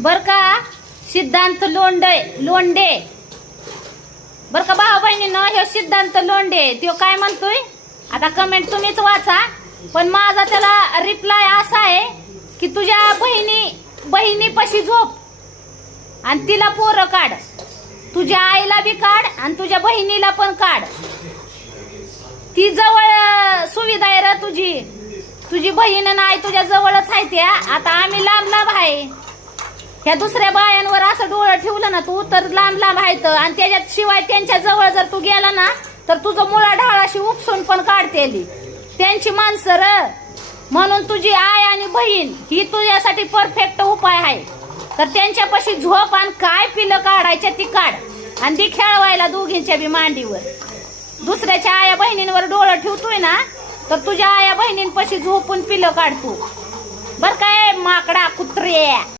बर का सिद्धांत लोंढे बर का भाऊ बहिणींनो, हे सिद्धांत लोंढे तो काय म्हणतोय आता कमेंट तुम्हीच वाचा, पण माझा त्याला रिप्लाय असा आहे की तुझ्या बहिणीपाशी झोप आणि तिला पोरं काढ, तुझ्या आईला बी काढ आणि तुझ्या बहिणीला पण काढ. ती जवळ सुविधा आहे र तुझी बहीण आणि आई तुझ्या जवळच आहे त्या. आता आम्ही लांब लांब आहे, ह्या दुसऱ्या बायांवर असं डोळं ठेवलं ना तू तर लांब लांब आहेत. आणि त्याच्यात शिवाय त्यांच्या जवळ जर तू गेला ना तर तुझं मुळा ढाळाशी उपसून पण काढते त्यांची माणसं र. म्हणून तुझी आई आणि बहीण ही तुझ्यासाठी परफेक्ट उपाय आहे. तर त्यांच्यापाशी झोप आणि काय पिलं काढायच्या ती काढ आणि ती खेळवायला दोघींच्या बी मांडीवर. दुसऱ्याच्या आया बहिणींवर डोळं ठेवतोय ना तर तुझ्या आया बहिणींपाशी झोपून पिलं काढतो बर काय माकडा कुत्रे.